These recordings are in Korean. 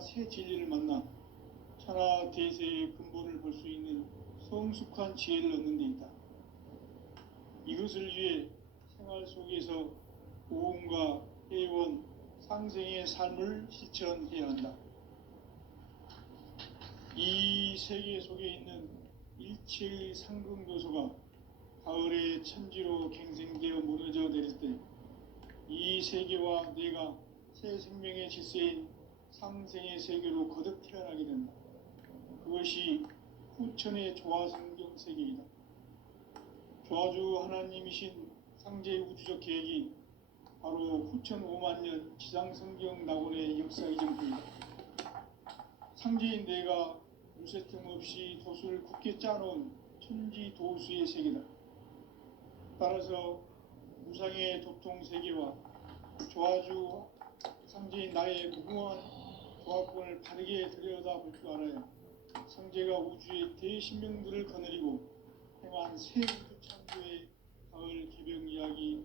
천하 새 진리를 만나 천하 대세의 근본을 볼 수 있는 성숙한 지혜를 얻는 데 있다. 이것을 위해 생활 속에서 오음과 회원, 상생의 삶을 실천해야 한다. 이 세계 속에 있는 일체의 상급 요소가 가을의 천지로 갱생되어 무너져 내릴 때 이 세계와 내가 새 생명의 질서인 상생의 세계로 거듭 태어나게 된다. 그것이 후천의 조화성경 세계이다. 조화주 하나님이신 상제의 우주적 계획이 바로 후천 5만년 지상성경 낙원의 역사 이전부이다. 상제인 내가 무쇠 틈 없이 돛을 굳게 짜놓은 천지 도수의 세계다. 따라서 무상의 도통 세계와 조화주 상제인 나의 무궁한 조화권을 바르게 들여다볼 줄 알아야 상제가 우주의 대신명들을 거느리고 행한 새 우주 창조의 가을 개병 이야기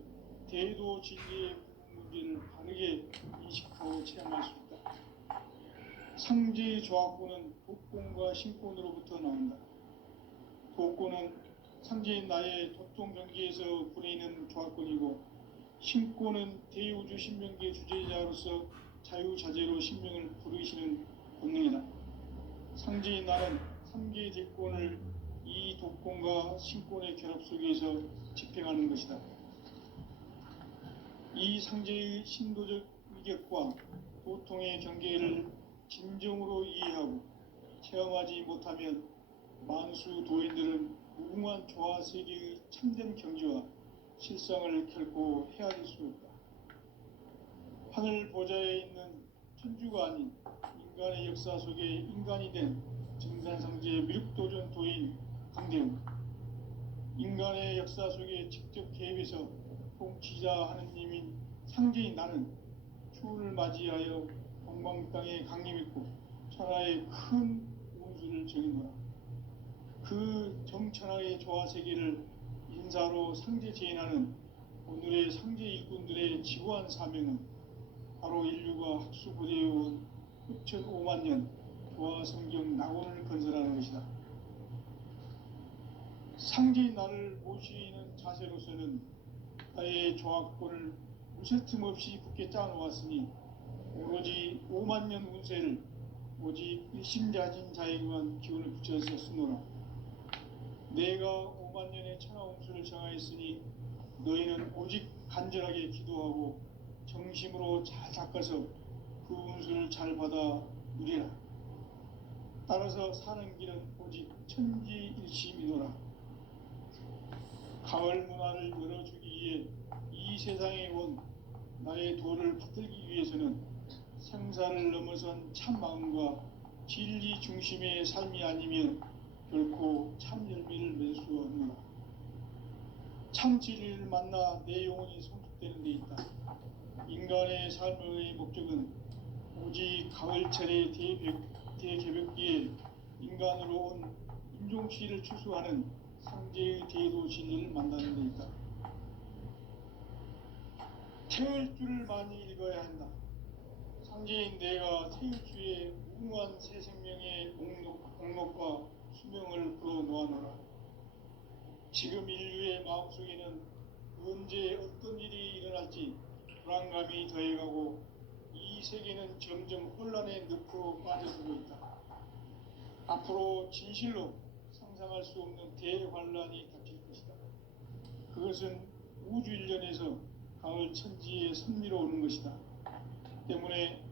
대도 진리의 문제를 바르게 인식하고 체험할 수 있다. 상제의 조화권은 도권과 신권으로부터 나온다. 도권은 상제인 나의 도통 경계에서 부리는 조화권이고, 신권은 대우주 신명계 주제자로서 자유자재로 신명을 부르시는 권능이다. 상제인 나는 3개의 대권을 이 도권과 신권의 결합 속에서 집행하는 것이다. 이 상제의 신도적 위격과 도통의 경계를 진정으로 이해하고 체험하지 못하면 만수 도인들은 무궁한 조화세계의 참된 경지와 실상을 결코 헤아릴 수 없다. 하늘 보좌에 있는 천주가 아닌 인간의 역사 속에 인간이 된 증산상제 미륵도전 도인 강대웅, 인간의 역사 속에 직접 개입해서 통치자 하느님인 상제인 나는 추운을 맞이하여 동방 땅에 강림했고 천하의 큰 운수를 정인노라. 그 정천하의 조화세계를 인사로 상제 제인하는 오늘의 상제 일꾼들의 지구한 사명은 바로 인류가 학수고대해온 후천 5만년 조화성경 낙원을 건설하는 것이다. 상제인 나를 모시는 자세로서는 나의 조화권을 무쇠틈 없이 굳게 짜놓았으니 오로지 5만년 운세를 오직 일심자진 자에게만 기운을 붙여서 쓰노라. 내가 5만년의 천하운수를 정하였으니 너희는 오직 간절하게 기도하고 정심으로 잘 닦아서 그 운수를 잘 받아 누리라. 따라서 사는 길은 오직 천지일심이노라. 가을 문화를 열어주기 위해 이 세상에 온 나의 도를 받들기 위해서는 생사를 넘어선 참 마음과 진리 중심의 삶이 아니면 결코 참 열매를 맺을 수 없노라. 참 진리를 만나 내 영혼이 성숙되는 데 있다. 인간의 삶의 목적은 오직 가을철의 대개벽기에 인간으로 온 인종시를 추수하는 상제의 대도 진리를 만나는 데 있다. 태일주를 많이 읽어야 한다. 상제인 내가 태일주의 무궁한 새 생명의 목록과 수명을 풀어놓아노라. 지금 인류의 마음속에는 언제 어떤 일이 일어날지 불안감이 더해가고 이 세계는 점점 혼란의 늪으로 빠져들고 있다. 앞으로 진실로 상상할 수 없는 대환란이 닥칠 것이다. 그것은 우주 일련에서 가을 천지에 선미로 오는 것이다. 때문에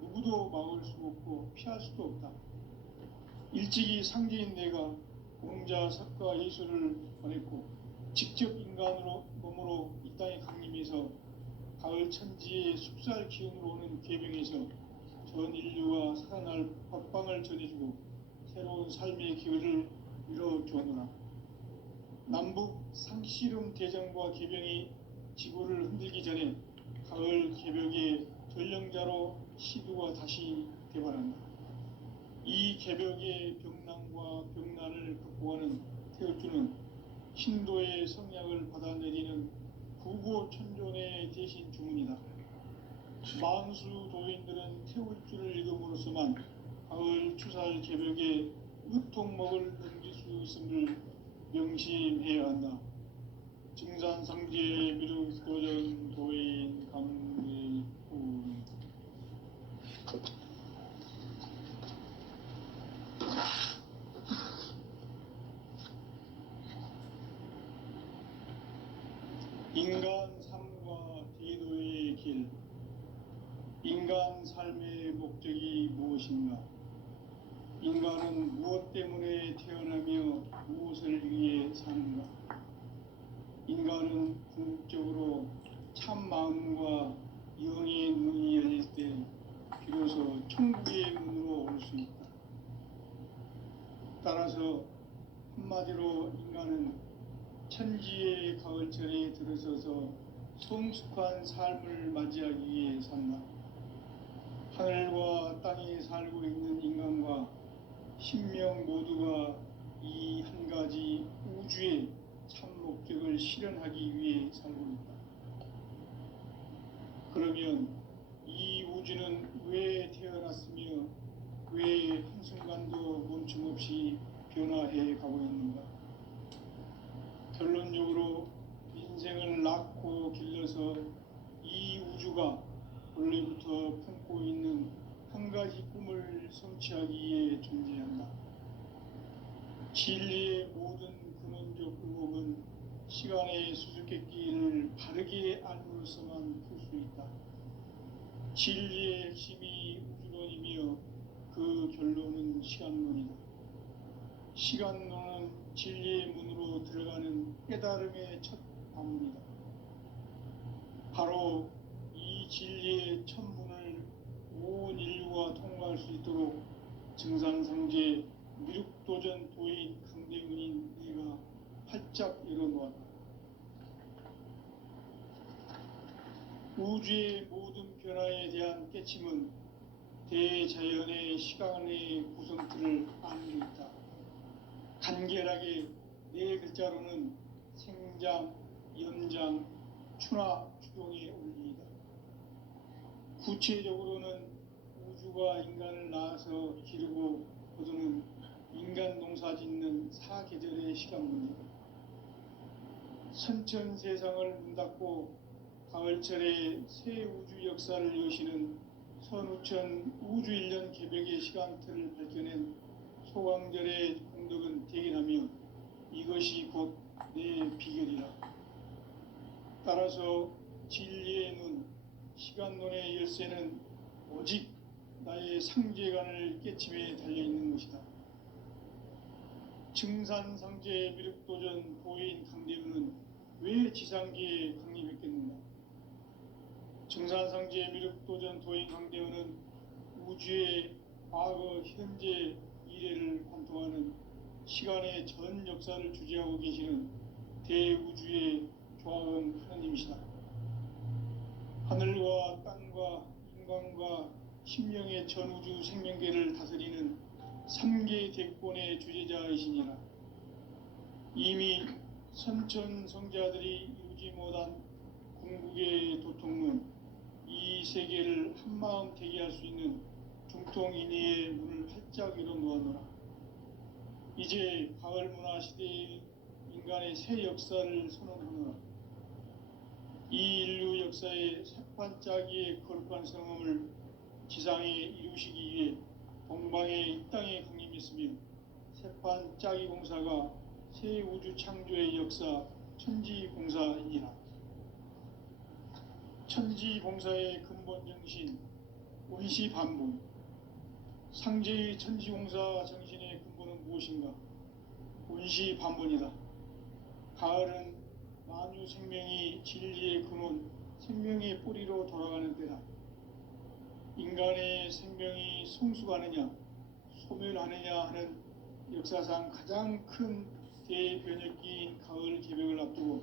누구도 막을 수 없고 피할 수도 없다. 일찍이 상제인 내가 공자, 석가, 예수를 보냈고 직접 인간으로 몸으로 이 땅에 강림해서 가을 천지의 숙살 기운으로 오는 계병에서 전 인류가 살아날 법방을 전해주고 새로운 삶의 기회를 이뤄주었노라. 남북 상씨름 대전과 계병이 지구를 흔들기 전에 가을 개벽의 전령자로 시두가 다시 개발한다. 이 개벽의 병난과 병난을 극복하는 태울주는 신도의 성약을 받아내리는 구고천존의 대신 주문이다. 만수 도인들은 태울주를 읽음으로써 참으로서만 가을 추살 개벽에 으통목을 넘길 수 있음을 명심해야 한다. 증산상제 미륵도전 도인 강대구. 인간 삶과 대도의 길. 인간 삶의 목적이 무엇인가? 인간은 무엇 때문에 태어나며 무엇을 위해 사는가? 인간은 궁극적으로 참 마음과 영의 문이 열릴 때 비로소 천국의 문으로 올 수 있다. 따라서 한마디로 인간은 천지의 가을철에 들어서서 성숙한 삶을 맞이하기 위해 산다. 하늘과 땅에 살고 있는 인간과 신명 모두가 이 한 가지 우주의 참 목적을 실현하기 위해 살고 있다. 그러면 이 우주는 왜 태어났으며 왜 한순간도 멈춤없이 변화해 가고 있는가? 결론적으로 인생을 낳고 길러서 이 우주가 원래부터 품고 있는 한 가지 꿈을 성취하기 위해 존재한다. 진리의 모든 근원적 의혹은 시간의 수수께끼를 바르게 알므로서만 풀 수 있다. 진리의 핵심이 우주론이며 그 결론은 시간론이다. 시간론은 진리의 문으로 들어가는 깨달음의 첫 방문이다. 바로 이 진리의 첫 문을 온 인류가 통과할 수 있도록 증산상제 미륵도전 도인 강대훈인 네가 활짝 열어놓았다. 우주의 모든 변화에 대한 깨침은 대자연의 시간의 구성틀을 아는 데 있다. 간결하게 네 글자로는 생장, 연장, 추나 추동의 원리이다. 구체적으로는 우주가 인간을 낳아서 기르고 거두는 인간 농사 짓는 사계절의 시간문이다. 선천 세상을 문 닫고 가을철에 새 우주 역사를 여시는 선우천 우주 1년 개벽의 시간틀을 밝혀낸 소강절의 공덕은 대견하며 이것이 곧 내 비결이라. 따라서 진리의 눈, 시간론의 열쇠는 오직 나의 상제관을 깨침에 달려있는 것이다. 증산상제 미륵도전 도인 강대훈은 왜 지상계에 강림했겠는가? 증산상제 미륵도전 도인 강대훈은 우주의 과거, 현재, 미래를 관통하는 시간의 전 역사를 주재하고 계시는 대우주의 조화원 하나님이시다. 하늘과 땅과 인간과 신명의 전우주 생명계를 다스리는 3개 대권의 주재자이시니라. 이미 선천성자들이 이루지 못한 궁극의 도통문, 이 세계를 한마음 되게 할 수 있는 중통인의의 문을 활짝 열어놓았노라. 이제 가을 문화 시대의 인간의 새 역사를 선언하노라. 이 인류 역사의 새판짜기의 거룩한 성음을 지상에 이루시기 위해 동방에 이 땅에 강림했으며 새판짜기 공사가 새 우주 창조의 역사 천지봉사이니라. 천지봉사의 근본 정신 원시반복. 상제의 천지공사 정신의 근본은 무엇인가? 원시반복이다. 가을은 만유 생명이 진리의 근원, 생명의 뿌리로 돌아가는 때다. 인간의 생명이 성숙하느냐, 소멸하느냐 하는 역사상 가장 큰 대변혁기인 가을 개벽을 앞두고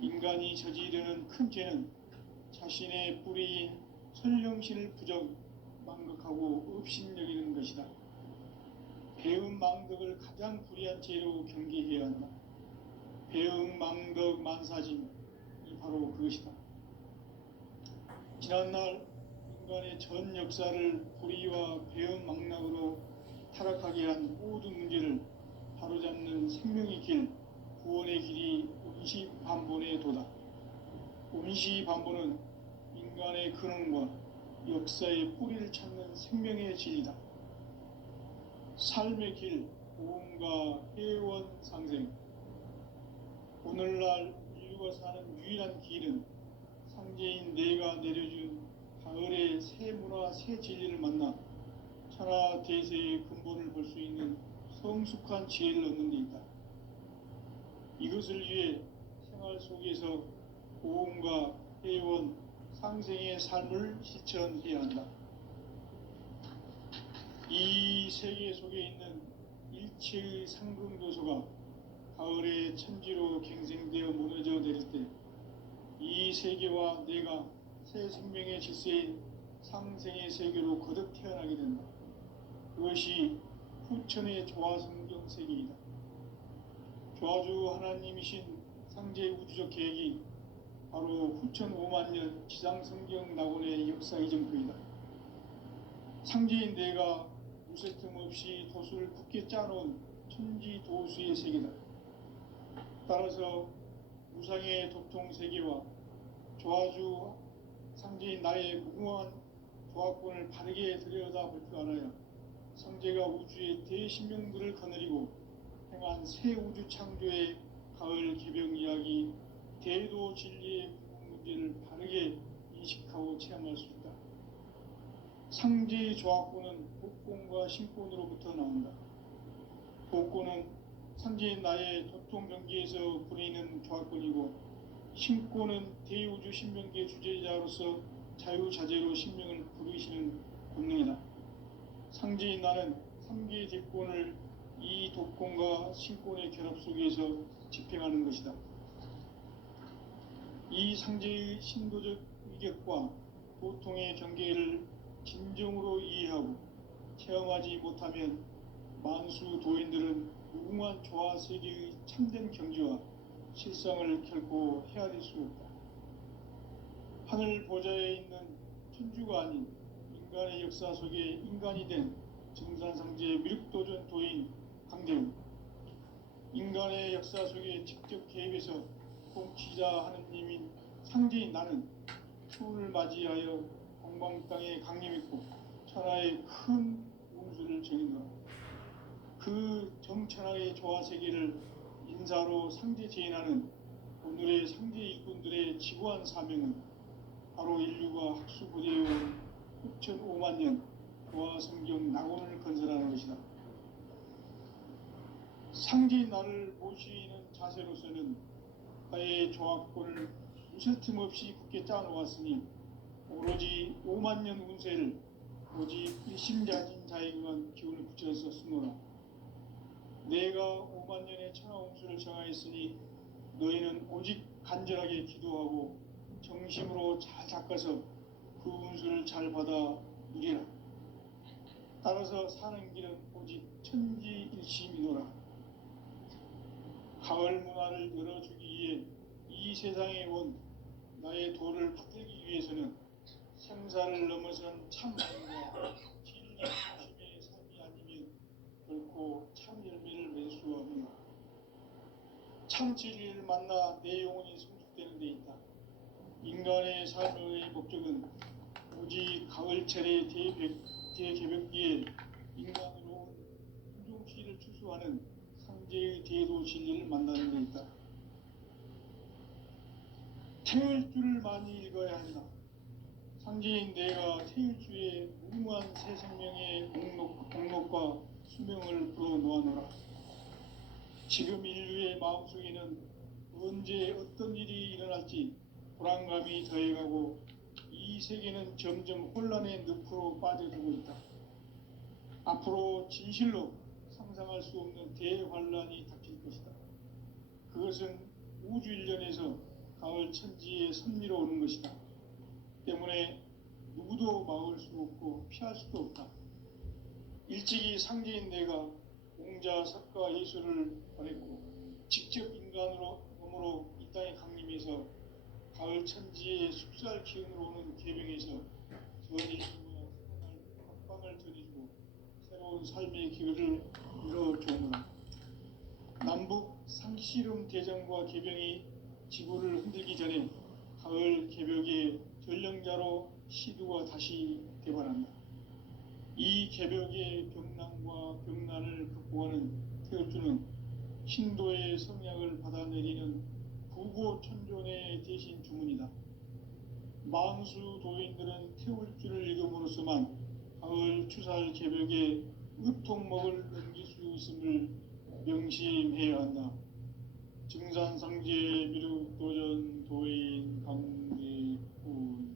인간이 저지르는 큰 죄는 자신의 뿌리인 선령신을 부정, 망극하고 업신여기는 것이다. 배음 망덕을 가장 불의한 죄로 경계해야 한다. 배음 망덕 만사진, 이 바로 그것이다. 지난날 인간의 전 역사를 불의와 배은망락으로 타락하게 한 모든 문제를 바로잡는 생명의 길, 구원의 길이 운시반본의 도다. 운시반본은 인간의 근원과 역사의 뿌리를 찾는 생명의 진리다. 삶의 길, 보험과 회원 상생. 오늘날 인류가 사는 유일한 길은 상제인 내가 내려준 가을의 새 문화, 새 진리를 만나 천하 대세의 근본을 볼 수 있는 성숙한 지혜를 얻는 데 있다. 이것을 위해 생활 속에서 보험과 회원, 상생의 삶을 실천해야 한다. 이 세계 속에 있는 일체의 상승도소가 가을의 천지로 갱생되어 무너져 내릴 때 이 세계와 내가 새 생명의 질서인 상생의 세계로 거듭 태어나게 된다. 그것이 후천의 조화성경 세계이다. 조화주 하나님이신 상제 우주적 계획이 바로 후천 5만 년 지상성경 낙원의 역사 이정표이다. 상제인 내가 무쇠 틈 없이 도수를 굳게 짜놓은 천지 도수의 세계다. 따라서 무상의 도통 세계와 조화주 상제인 나의 무궁한 조화권을 바르게 들여다볼 줄 알아야 상제가 우주의 대신명들을 거느리고 행한 새 우주 창조의 가을 개병 이야기, 대도 진리의 문제를 바르게 인식하고 체험할 수 있다. 상제의 조화권은 복권과 신권으로부터 나온다. 복권은 상제인 나의 도통 경계에서 부리는 조화권이고, 신권은 대우주 신명계 주제자로서 자유자재로 신명을 부르시는 권능이다. 상제인 나는 3개의 뒷권을 이 독권과 신권의 결합 속에서 집행하는 것이다. 이 상제의 신도적 위격과 보통의 경계를 진정으로 이해하고 체험하지 못하면 만수 도인들은 무궁한 조화 세계의 참된 경지와 실상을 결코 헤아릴 수 없다. 하늘 보좌에 있는 천주가 아닌 인간의 역사 속에 인간이 된 정산상제의 미륵도전 도인 강대우, 인간의 역사 속에 직접 개입해서 통치자 하느님인 상제인 나는 추운을 맞이하여 공방 땅에 강림했고 천하의 큰 운수를 정인다. 그 정천하의 조화세계를 인사로 상제 제인하는 오늘의 상제 일꾼들의 지구한 사명은 바로 인류가 학수고대해온 후천 5만 년 조화성경 낙원을 건설하는 것이다. 상제인 나를 모시는 자세로서는 나의 조화권을 무쇠 틈 없이 굳게 짜놓았으니 오로지 5만 년 운세를 오직 일심자진 자에게만 기운을 붙여서 쓰노라. 내가 5만 년의 천하홍수를 정하였으니 너희는 오직 간절하게 기도하고 정심으로 잘 닦아서 그 운수를 잘 받아 누리라. 따라서 사는 길은 오직 천지일심이노라. 가을 문화를 열어주기 위해 이 세상에 온 나의 도를 붙들기 위해서는 생사를 넘어선 참만과 진리 중심의 삶이 아니면 결코 참 열매를 맺을 수 없노라. 참 진리를 만나 내 영혼이 성숙되는 데 있다. 인간의 삶의 목적은 오직 가을철의 대개벽기에 인간으로 온 운종시를 추수하는 상제의 대도 진리를 만나는 데 있다. 태일주를 많이 읽어야 한다. 상제인 내가 태일주의 무궁한 새 생명의 공목과 수명을 불어놓아노라. 지금 인류의 마음속에는 언제 어떤 일이 일어날지 불안감이 더해가고 이 세계는 점점 혼란의 늪으로 빠져들고 있다. 앞으로 진실로 상상할 수 없는 대환란이 닥칠 것이다. 그것은 우주 일련에서 가을 천지의 섭리로 오는 것이다. 때문에 누구도 막을 수 없고 피할 수도 없다. 일찍이 상제인 내가 공자, 석가, 예수를 보냈고 직접 인간으로 몸으로 이 땅에 강림해서 가을 천지의 숲살 기운으로 오는 계명에서 인류와 생활 각방을 전해주고 새로운 삶의 기회를 열어주오노라. 남북 상씨름 대전과 개병이 지구를 흔들기 전에 가을 개벽의 전령자로 시두가 다시 대발한다. 이 개벽의 병난과 병난을 극복하는 태울주는 신도의 성약을 받아내리는 구고천존의 대신 주문이다. 만수 도인들은 태울주를 읽음으로써만 가을 추살 개벽의 의통목을 넘길 수 있음을 명심해야 한다. 증산상제 미륵도전 도인 강대훈.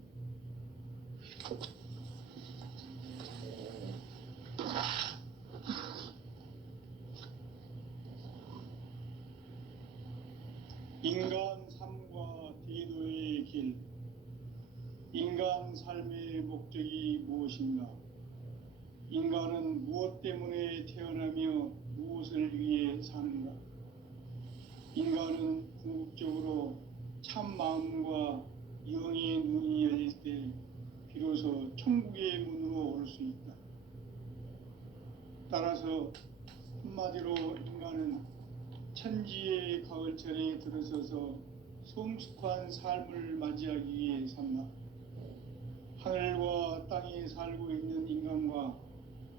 인간 삶과 대도의 길. 인간 삶의 목적이 무엇인가? 인간은 무엇 때문에 태어나며 무엇을 위해 사는가? 인간은 궁극적으로 참 마음과 영의 눈이 열릴 때 비로소 천국의 문으로 올 수 있다. 따라서 한마디로 인간은 천지의 가을철에 들어서서 성숙한 삶을 맞이하기 위해 산다. 하늘과 땅에 살고 있는 인간과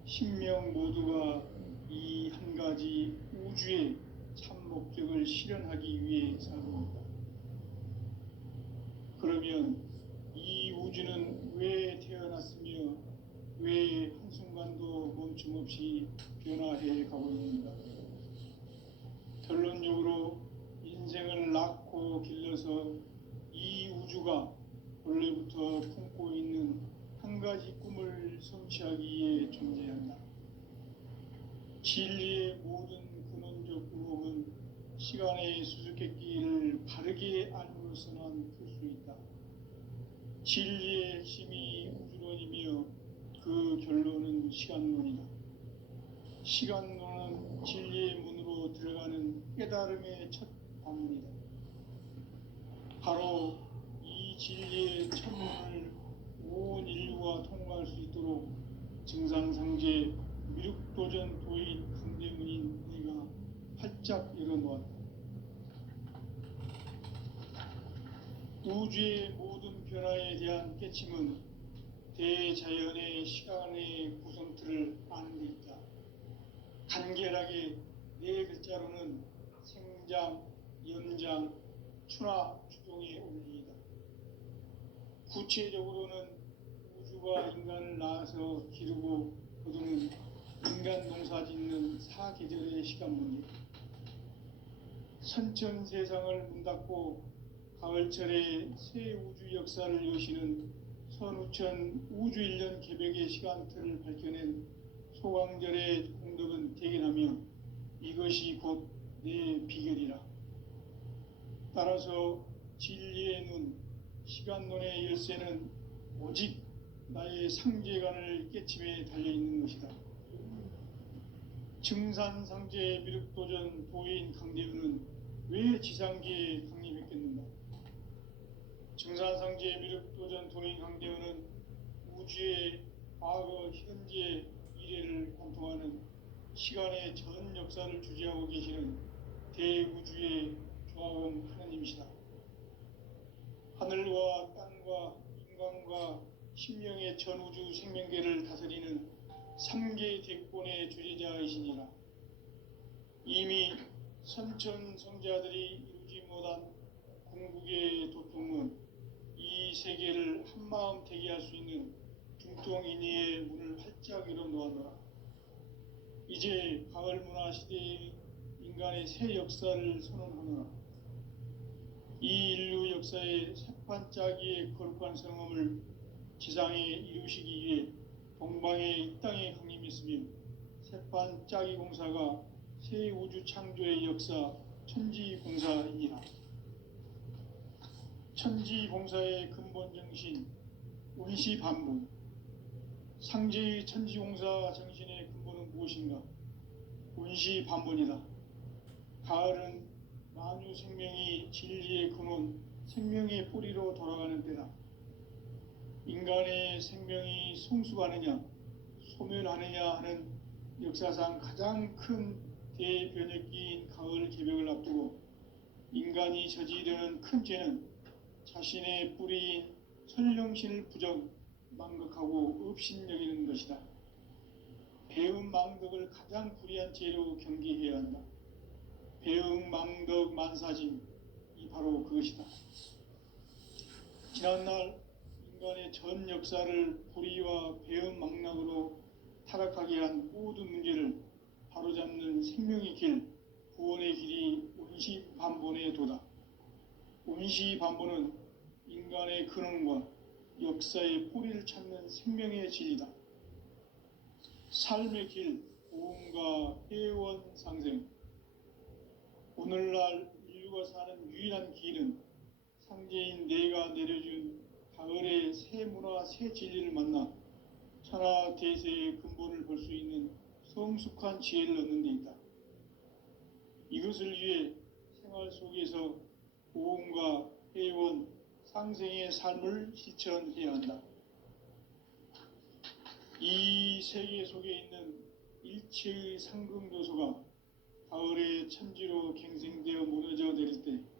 신명 모두가 이 한 가지 우주의 참 목적을 실현하기 위해 살고 있다. 그러면 이 우주는 왜 태어났으며 왜 한순간도 멈춤없이 변화해 가고 있는가? 결론적으로 인생을 낳고 길러서 이 우주가 원래부터 품고 있는 한 가지 꿈을 성취하기 위해 존재한다. 진리의 모든 근원적 의혹은 시간의 수수께끼를 바르게 알므로서만 풀 수 있다. 진리의 핵심이 우주론이며 그 결론은 시간론이다. 시간론은 진리의 문으로 들어가는 깨달음의 첫 관문이다. 바로 이 진리의 첫 문을 온 인류가 통과할 수 있도록 증산상제 미륵도전 도인 강대문인 내가 활짝 열어놓았다. 우주의 모든 변화에 대한 깨침은 대자연의 시간의 구성틀을 아는 데 있다. 간결하게 네 글자로는 생장, 연장, 추나 추동의 원리이다. 구체적으로는 우주가 인간을 낳아서 기르고 거두는 인간 농사 짓는 사계절의 시간 문제. 선천 세상을 문 닫고 가을철에 새 우주 역사를 여시는 선우천 우주 1년 개벽의 시간틀을 밝혀낸 소강절의 공덕은 대견하며 이것이 곧 내 비결이라. 따라서 진리의 눈, 시간론의 열쇠는 오직 나의 상제관을 깨침에 달려있는 것이다. 증산상제 미륵도전 도인 강대훈은 왜 지상계에 강림했겠는가? 증산상제 미륵도전 도인 강대훈은 우주의 과거, 현재, 미래를 관통하는 시간의 전 역사를 주재하고 계시는 대우주의 조화음 하나님이시다. 하늘과 땅과 인간과 신명의 전우주 생명계를 다스리는 3계 대권의 주재자이시니라. 이미 선천성자들이 이루지 못한 궁극의 도통은 이 세계를 한마음 되게 할 수 있는 중통인의의 문을 활짝 열어놓아노라. 이제 가을 문화 시대의 인간의 새 역사를 선언하노라. 이 인류 역사의 새판짜기의 거룩한 성험을 지상에 이루시기 위해 동방의 이 땅에 강림했으며 새판짜기 공사가 새 우주 창조의 역사 천지공사이니라. 천지공사의 근본 정신 운시반분. 상제의 천지공사 정신의 근본은 무엇인가? 운시반분이다. 가을은 만유 생명이 진리의 근원, 생명의 뿌리로 돌아가는 때다. 인간의 생명이 성숙하느냐 소멸하느냐 하는 역사상 가장 큰 대변혁기인 가을 개벽을 앞두고 인간이 저지르는 큰 죄는 자신의 뿌리인 선령신을 부정 망각하고 업신여기는 것이다. 배음 망덕을 가장 불의한 죄로 경계해야 한다. 배음 망덕 만사짐이 바로 그것이다. 지난날 인간의 전 역사를 불의와 배음 망락으로 타락하게 한 모든 문제를 바로잡는 생명의 길, 구원의 길이 운시반본의 도다. 운시반본은 인간의 근원과 역사의 뿌리를 찾는 생명의 진리다. 삶의 길, 보험과 회원 상생. 오늘날 인류가 사는 유일한 길은 상제인 내가 내려준 가을의 새 문화, 새 진리를 만나 천하 대세의 근본을 볼 수 있는 성숙한 지혜를 얻는 데 있다. 이것을 위해 생활 속에서 보험과 회원, 상생의 삶을 실천해야 한다. 이 세계 속에 있는 일체의 상승도소가 가을의 천지로 갱생되어 무너져 내릴 때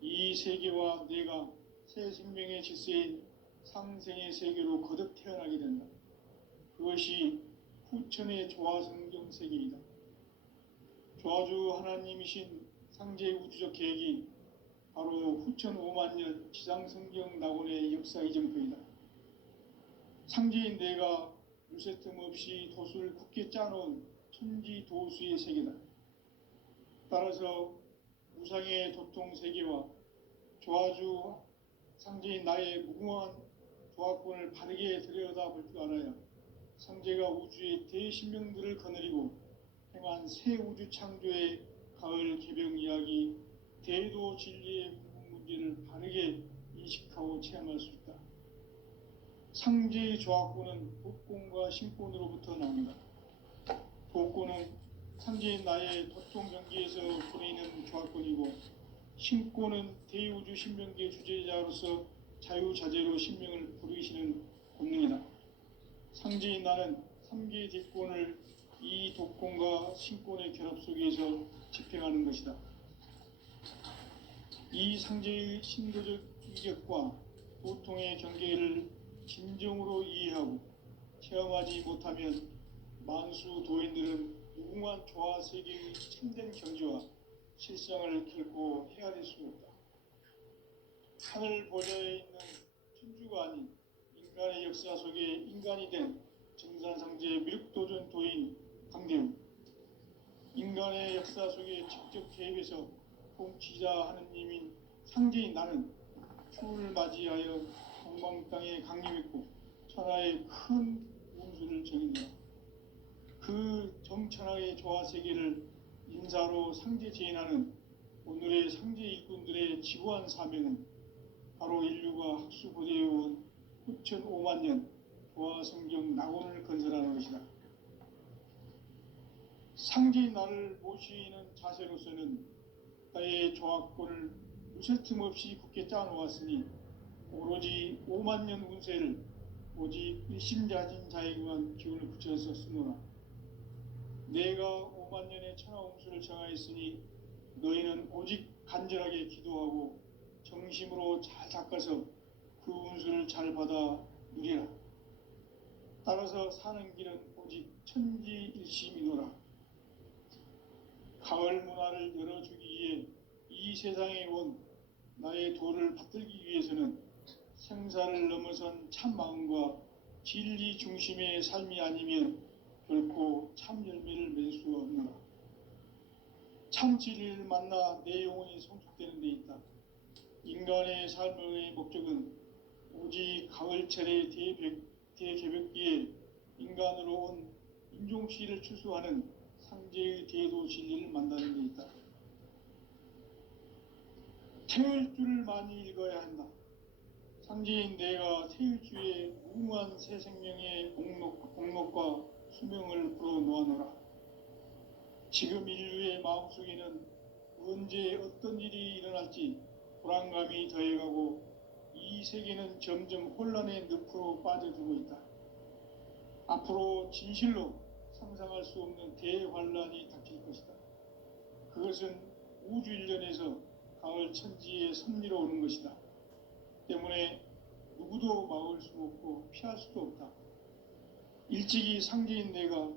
이 세계와 내가 새 생명의 질서인 상생의 세계로 거듭 태어나게 된다. 그것이 후천의 조화성경 세계이다. 조화주 하나님이신 상제의 우주적 계획이 바로 후천 5만년 지상성경 낙원의 역사 이정표이다. 상제인 내가 물새틈 없이 도수를 굳게 짜놓은 천지도수의 세계다. 따라서 무상의 도통세계와 조화주 상제인 나의 무궁한 조화권을 바르게 들여다볼 줄 알아야 상제가 우주의 대신명들을 거느리고 행한 새 우주 창조의 가을 개병 이야기 대도 진리의 구분 문제를 바르게 인식하고 체험할 수 있다. 상제의 조화권은 도권과 신권으로부터 나온다. 도권은 상제인 나의 도통 경계에서 보내는 조화권이고 신권은 대우주 신명계 주제자로서 자유자재로 신명을 부르시는 본능이다. 상제인 나는 3개의 대권을 이 도권과 신권의 결합 속에서 집행하는 것이다. 이 상제의 신도적 이격과 도통의 경계를 진정으로 이해하고 체험하지 못하면 만수 도인들은 무궁한 조화 세계의 참된 경지와 실상을 결코 헤아릴 수 없다. 하늘 보좌에 있는 천주가 아닌 인간의 역사 속에 인간이 된 정산상제 미륵도전 도인 강대우. 인간의 역사 속에 직접 개입해서 통치자 하느님인 상제인 나는 추운을 맞이하여 동방 땅에 강림했고 천하의 큰 운수를 정인다. 그 정천하의 조화 세계를 인사로 상제 제인하는 오늘의 상제 일꾼들의 지구한 사명은 바로 인류가 학수고대해온 후천 5만년 조화 성경 낙원을 건설하는 것이다. 상제인 나를 모시는 자세로서는 나의 조화권을 무쇠 틈 없이 굳게 짜놓았으니 오로지 5만년 운세를 오직 일심자진 자에게만 기운을 붙여서 쓰노라. 내가 5만년의 천하홍수를 정하였으니 너희는 오직 간절하게 기도하고 정심으로 잘 닦아서 그 운수를 잘 받아 누리라. 따라서 사는 길은 오직 천지일심이노라. 가을 문화를 열어주기 위해 이 세상에 온 나의 도를 받들기 위해서는 생사를 넘어선 참 마음과 진리 중심의 삶이 아니면 결코 참 열매를 맺을 수 없노라. 참 진리를 만나 내 영혼이 성숙되는 데 있다. 인간의 삶의 목적은 오직 가을철의 대개벽기에 인간으로 온 인종시를 추수하는 상제의 대도 진리를 만나는 데 있다. 태울 줄을 많이 읽어야 한다. 상제인 내가 태일주의 무궁한 새 생명의 공록과 수명을 불어놓아노라. 지금 인류의 마음속에는 언제 어떤 일이 일어날지 불안감이 더해가고 이 세계는 점점 혼란의 늪으로 빠져들고 있다. 앞으로 진실로 상상할 수 없는 대환란이 닥칠 것이다. 그것은 우주 일련에서 가을 천지의 섭리로 오는 것이다. 때문에 누구도 막을 수 없고 피할 수도 없다. 일찍이 상제인 내가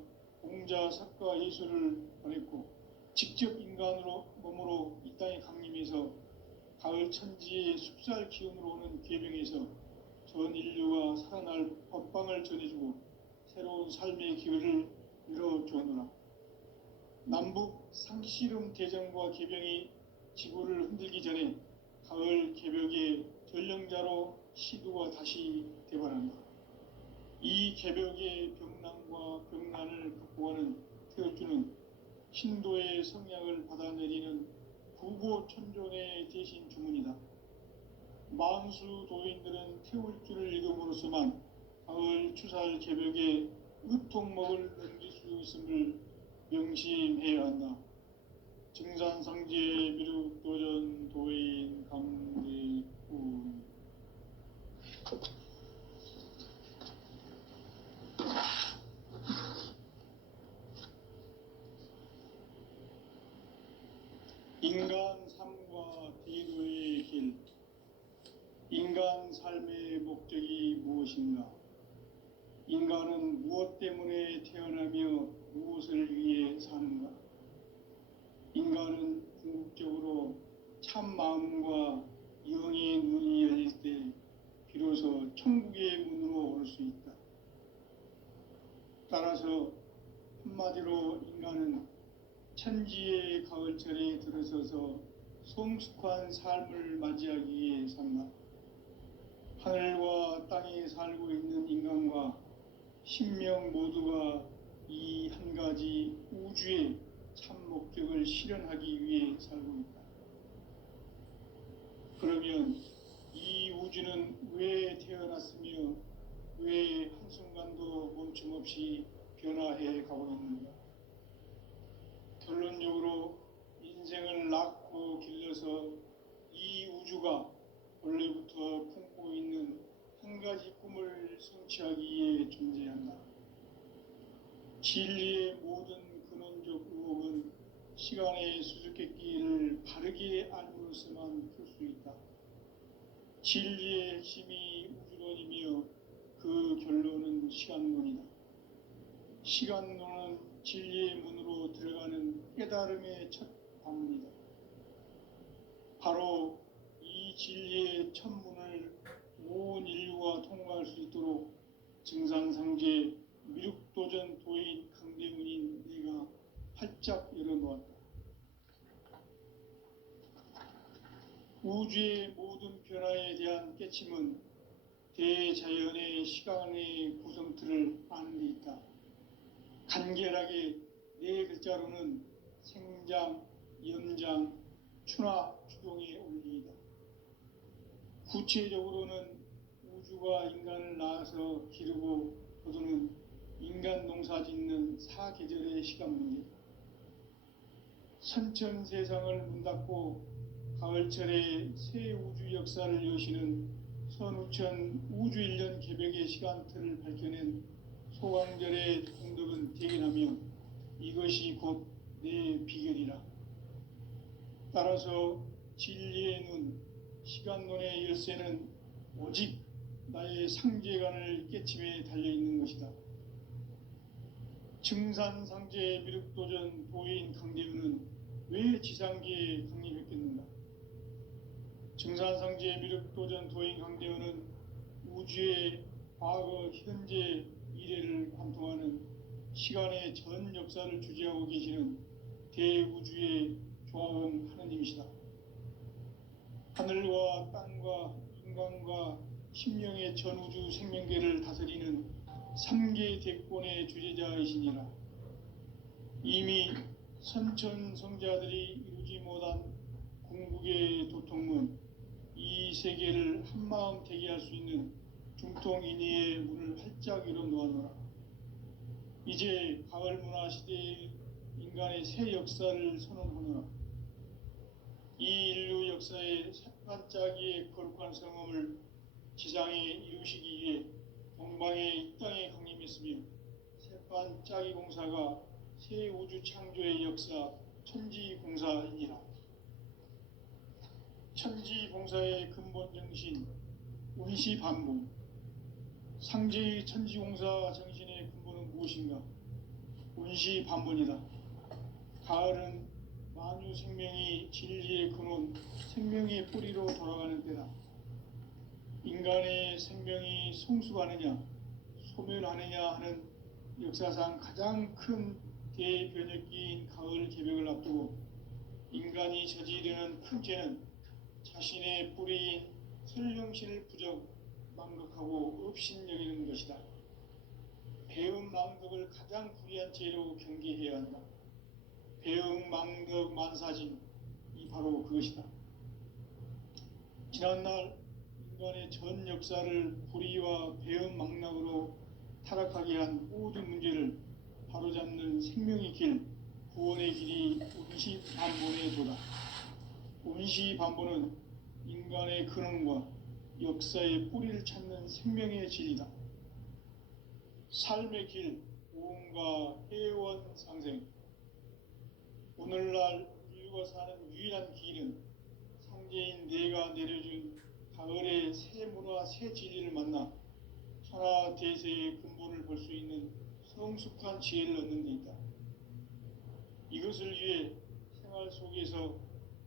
공자, 석가, 예수를 보냈고 직접 인간으로 몸으로 이 땅에 강림해서 가을 천지의 숲살 기운으로 오는 계병에서 전 인류가 살아날 법방을 전해주고 새로운 삶의 기회를 열어주었노라. 남북 상씨름 대전과 계병이 지구를 흔들기 전에 가을 개벽의 전령자로 시두가 다시 대발한다. 이 개벽의 병난과 병난을 극복하는 태울주는 신도의 성향을 받아내리는 구보천존의 대신 주문이다. 만수 도인들은 태울주를 읽음으로써만 가을 추살 개벽의 의통목을 넘길 수 있음을 명심해야 한다. 증산상제 미륵도전 도인 강대군. 인간 삶과 대도의 길. 인간 삶의 목적이 무엇인가? 인간은 무엇 때문에 태어나며 무엇을 위해 사는가? 인간은 궁극적으로 참 마음과 영의 눈이 열릴 때 비로소 천국의 문으로 올 수 있다. 따라서 한마디로 인간은 천지의 가을철에 들어서서 성숙한 삶을 맞이하기 위해 산다. 하늘과 땅에 살고 있는 인간과 신명 모두가 이 한 가지 우주의 참 목적을 실현하기 위해 살고 있다. 그러면 이 우주는 왜 태어났으며 왜 한순간도 멈춤 없이 변화해 가고 있는가? 결론적으로 인생을 낳고 길러서 이 우주가 원래부터 품고 있는 한 가지 꿈을 성취하기 위해 존재한다. 진리의 모든 근원적 의혹은 시간의 수수께끼를 바르게 알므로서만 풀 수 있다. 진리의 핵심이 우주론이며 그 결론은 시간론이다. 시간론은 진리의 문으로 들어가는 깨달음의 첫 방문이다. 바로 이 진리의 첫 문을 온 인류가 통과할 수 있도록 증상상제 미륵도전 도인 강대문인 내가 활짝 열어놓았다. 우주의 모든 변화에 대한 깨침은 대자연의 시간의 구성틀을 아는 데 있다. 간결하게 네 글자로는 생장, 연장, 추나 추동의 원리이다. 구체적으로는 우주가 인간을 낳아서 기르고 거두는 인간 농사 짓는 사계절의 시간 문제다. 선천 세상을 문 닫고 가을철에 새 우주 역사를 여시는 선우천 우주일년 개벽의 시간틀을 밝혀낸 소강절의 공덕은 대견하며 이것이 곧 내 비결이라. 따라서 진리의 눈, 시간론의 열쇠는 오직 나의 상제관을 깨침에 달려있는 것이다. 증산상제 미륵도전 도인 강대우는 왜 지상계에 강림했겠는가? 증산상제 미륵도전 도인 강대우는 우주의 과거, 현재, 미래를 관통하는 시간의 전 역사를 주재하고 계시는 대우주의 조화원 하느님이시다. 하늘과 땅과 인간과 심령의 전우주 생명계를 다스리는 3계 대권의 주재자이시니라. 이미 선천성자들이 이루지 못한 궁극의 도통문, 이 세계를 한마음 되게 할 수 있는 중통인의의 문을 활짝 열어놓았노라. 이제 가을 문화 시대의 인간의 새 역사를 선언하노라. 이 인류 역사의 새 반짝이의 거룩한 성음을 지상에 이루시기 위해 동방의 이 땅에 강림했으며 새판 짜기 공사가 새 우주 창조의 역사 천지공사이니라. 천지공사의 근본 정신 운시반복. 상제의 천지공사 정신의 근본은 무엇인가? 운시반복이다. 가을은 만유 생명이 진리의 근원, 생명의 뿌리로 돌아가는 때다. 인간의 생명이 성숙하느냐, 소멸하느냐 하는 역사상 가장 큰 대변혁기인 가을 개벽을 앞두고 인간이 저지르는 큰 죄는 자신의 뿌리인 설령신을 부정, 망각하고 업신여기는 것이다. 배음 망덕을 가장 불의한 죄로 경계해야 한다. 배음 망덕 만사진, 이 바로 그것이다. 지난날 인간의 전 역사를 불의와 배음 망락으로 타락하게 한 모든 문제를 바로잡는 생명의 길, 구원의 길이 운시반본의 도다. 운시반본은 인간의 근원과 역사의 뿌리를 찾는 생명의 진리다. 삶의 길, 오음과 회원 상생. 오늘날 인류가 사는 유일한 길은 상제인 내가 내려준 가을의 새 문화, 새 진리를 만나 천하 대세의 근본을 볼 수 있는 성숙한 지혜를 얻는 데 있다. 이것을 위해 생활 속에서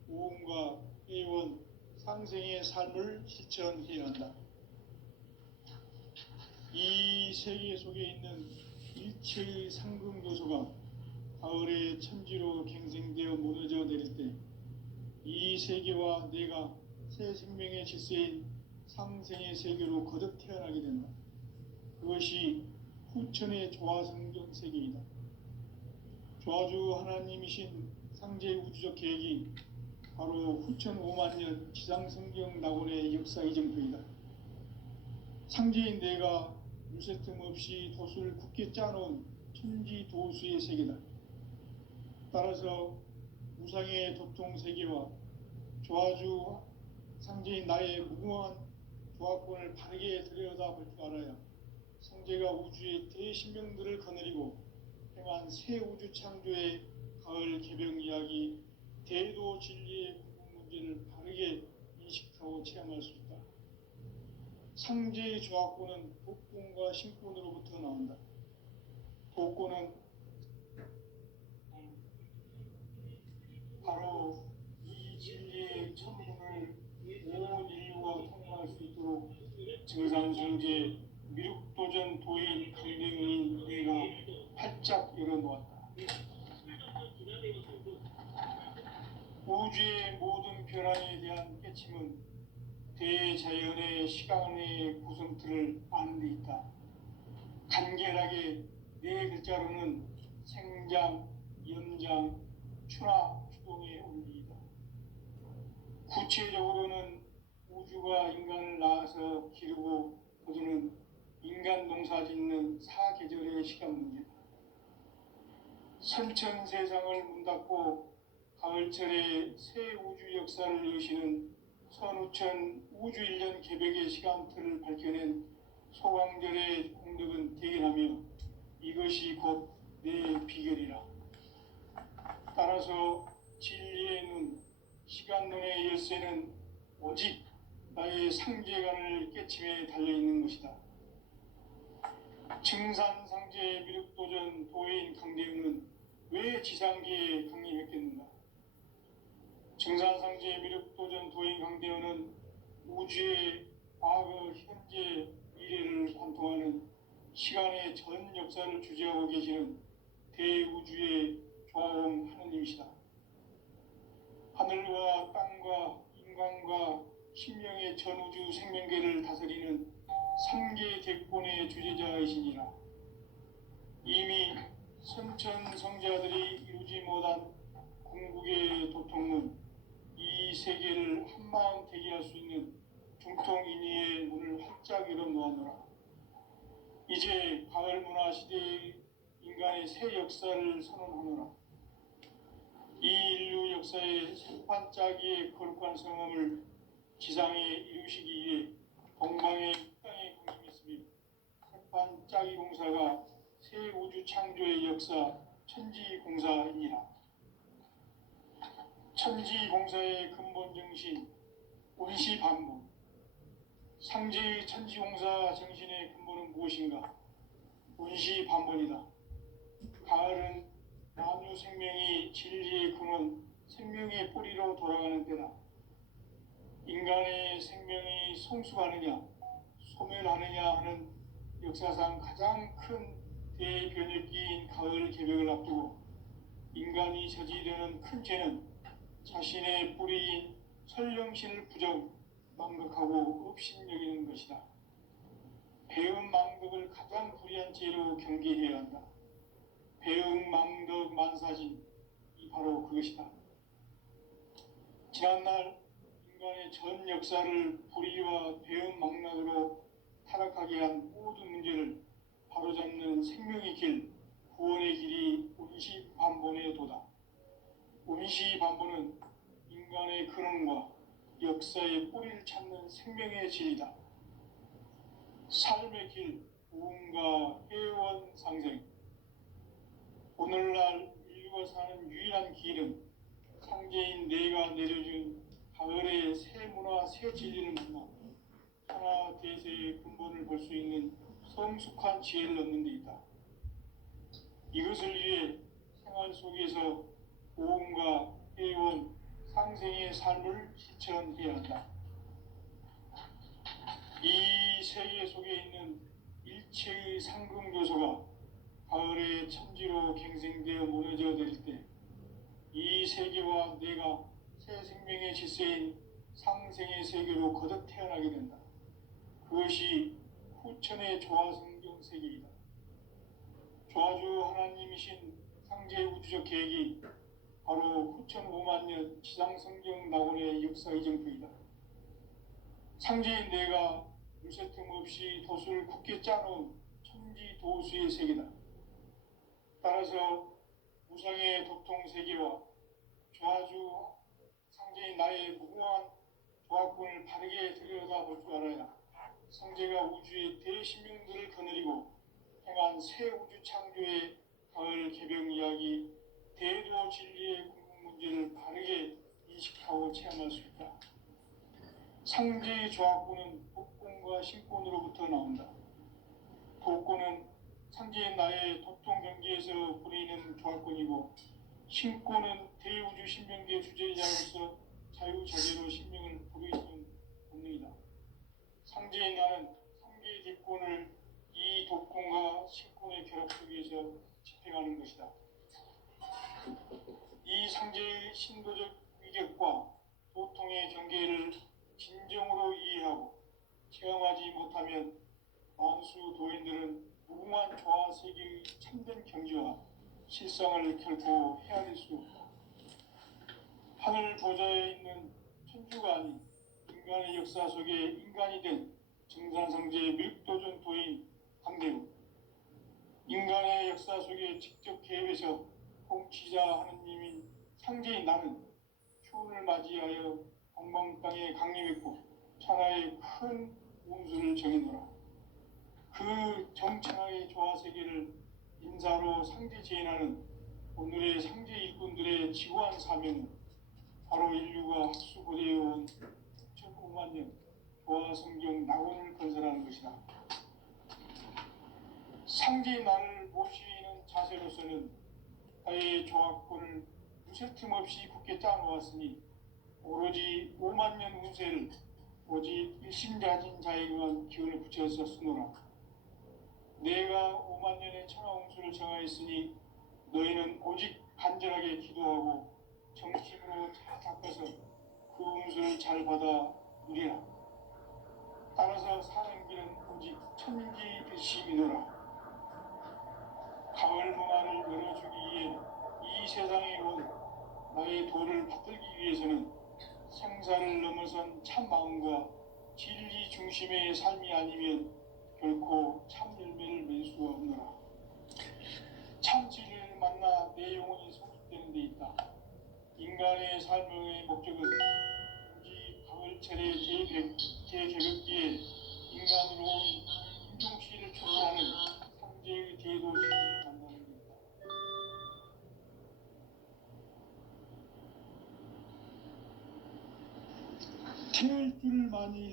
오음과 회원, 상생의 삶을 실천해야 한다. 이 세계 속에 있는 일체의 상금 요소가 가을의 천지로 갱생되어 무너져 내릴 때 이 세계와 내가 새 생명의 질서인 상생의 세계로 거듭 태어나게 된다. 그것이 후천의 조화성경 세계이다. 조화주 하나님이신 상제의 우주적 계획이 바로 후천 5만 년 지상성경 낙원의 역사 이정표이다. 상제인 내가 물새틈 없이 도수를 굳게 짜놓은 천지도수의 세계다. 따라서 우상의 도통 세계와 조화주 상제인 나의 무궁한 조화권을 바르게 들여다볼 줄 알아야 상제가 우주의 대신명들을 거느리고 행한 새 우주 창조의 가을 개벽 이야기, 대도 진리의 궁극 문제를 바르게 인식하고 체험할 수 있다. 상제의 조화권은 복권과 신권으로부터 나온다. 복권은 바로 이 진리의 천문을 온 인류가 통과할 수 있도록 증산성제 미륵도전 도인 강대웅인 내가 활짝 열어놓았다. 우주의 모든 변화에 대한 깨침은 대자연의 시간의 구성틀을 아는 데 있다. 간결하게 네 글자로는 생장, 연장, 추나 추동의 원리이다. 구체적으로는 우주가 인간을 낳아서 기르고 거두는 인간 농사 짓는 사계절의 시간 문제다. 선천 세상을 문닫고 가을철에 새 우주 역사를 여시는 선우천 우주 1년 개벽의 시간틀을 밝혀낸 소강절의 공덕은 대견하며 이것이 곧 내 비결이라. 따라서 진리의 눈, 시간론의 열쇠는 오직 나의 상제관을 깨침에 달려있는 것이다. 증산상제 미륵도전 도인 강대웅은 왜 지상계에 강림했겠는가? 증산상제 미륵도전 도인 강대웅은 우주의 과거, 현재, 미래를 관통하는 시간의 전 역사를 주재하고 계시는 대우주의 조화원 하느님이시다. 하늘과 땅과 인간과 신명의 전우주 생명계를 다스리는 삼계 대권의 주재자이시니라. 이미 선천 성자들이 이루지 못한 궁극의 도통은 이 세계를 한마음 되게 할 수 있는 중통인의의 문을 활짝 열어놓았노라. 이제 가을 문화 시대의 인간의 새 역사를 선언하노라. 이 인류 역사의 새판짜기의 거룩한 성함을 지상에 이루시기 위해 동방의 땅에 군림했으며 세판 짜기 공사가 새 우주 창조의 역사 천지공사이니라. 천지공사의 근본 정신 원시반복. 상제의 천지공사 정신의 근본은 무엇인가? 원시반복이다. 가을은 만유 생명이 진리의 근원, 생명의 뿌리로 돌아가는 때다. 인간의 생명이 성숙하느냐, 소멸하느냐 하는 역사상 가장 큰 대변혁기인 가을 개벽을 앞두고 인간이 저지르는 큰 죄는 자신의 뿌리인 설령신을 부정, 망각하고 업신여기는 것이다. 배음 망덕을 가장 불의한 죄로 경계해야 한다. 배음 망덕 만사진, 이 바로 그것이다. 지난날 인간의 전 역사를 불의와 배음 망락으로 타락하게 한 모든 문제를 바로잡는 생명의 길, 구원의 길이 원시반본의 도다. 원시반본은 인간의 근원과 역사의 뿌리를 찾는 생명의 진리다. 삶의 길, 우음과 회원 상생. 오늘날 인류가 사는 유일한 길은 상제인 내가 내려준 가을의 새 문화, 새 진리를 만나 하나 대세의 근본을 볼 수 있는 성숙한 지혜를 얻는 데 있다. 이것을 위해 생활 속에서 오음과 회원, 상생의 삶을 실천해야 한다. 이 세계 속에 있는 일체의 상금 요소가 가을의 천지로 갱생되어 무너져 내릴 때 이 세계와 내가 새 생명의 질서인 상생의 세계로 거듭 태어나게 된다. 그것이 후천의 조화성경 세계이다. 조화주 하나님이신 상제 우주적 계획이 바로 후천 5만 년 지상성경 낙원의 역사 이정표이다. 상제인 내가 물새 틈 없이 도수를 굳게 짜놓은 천지 도수의 세계다. 따라서 무상의 도통 세계와 조화주 상제인 나의 무궁한 조합군을 바르게 들여다볼 줄 알아야 상제가 우주의 대신명들을 거느리고 행한 새 우주 창조의 가을 개벽 이야기, 대도 진리의 궁극 문제를 바르게 인식하고 체험할 수 있다. 상제의 조합군은 복권과 신권으로부터 나온다. 복권은 상제인 나의 도통 경계에서 부리는 조합권이고, 신권은 대우주 신명계 주제자로서 자유자재로 신명을 부르시는 본능이다. 상제인 나는 상계의 뒷권을 이 도권과 신권의 결합 속에서 집행하는 것이다. 이 상제의 신도적 위격과 도통의 경계를 진정으로 이해하고 체험하지 못하면 만수 도인들은 무궁한 조화 세계의 참된 경지와 실상을 결코 헤아릴 수 없다. 하늘 보좌에 있는 천주가 아닌 인간의 역사 속에 인간이 된 정산상제의 밀도전 도인 강대우, 인간의 역사 속에 직접 개입해서 통치자 하느님인 상제인 나는 추운을 맞이하여 동방 땅에 강림했고 천하의 큰 운수를 정해놓으라. 그 정천하의 조화세계를 인사로 상제 재현하는 오늘의 상제 일꾼들의 지구한 사명은 바로 인류가 학수고대해온 9,5만 년 조화성경 낙원을 건설하는 것이다. 상제의 나를 모시는 자세로서는 나의 조합권을 무쇠 틈 없이 굳게 짜놓았으니 오로지 5만 년 운세를 오직 일심자진 자에게만 기운을 붙여서 쓰노라. 내가 5만 년의 천하홍수를 정하였으니 너희는 오직 간절하게 기도하고 정심으로 잘 닦아서 그 운수를 잘 받아 누리라. 따라서 사는 길은 오직 천지불심이노라. 가을 문화를 열어주기 위해 이 세상에 온 나의 도를 받들기 위해서는 생사를 넘어선 참 마음과 진리 중심의 삶이 아니면 결코 참 열매를 맺을 수가 없노라. 참 진리를 만나 내 영혼이 성숙되는 데 있다. 인간의 삶의 목적은 오직 가을철의 대개벽기에 인간으로 인종주의를 촉구하는 상제의 제도시를 만나는 겁니다. 태을 줄을 많이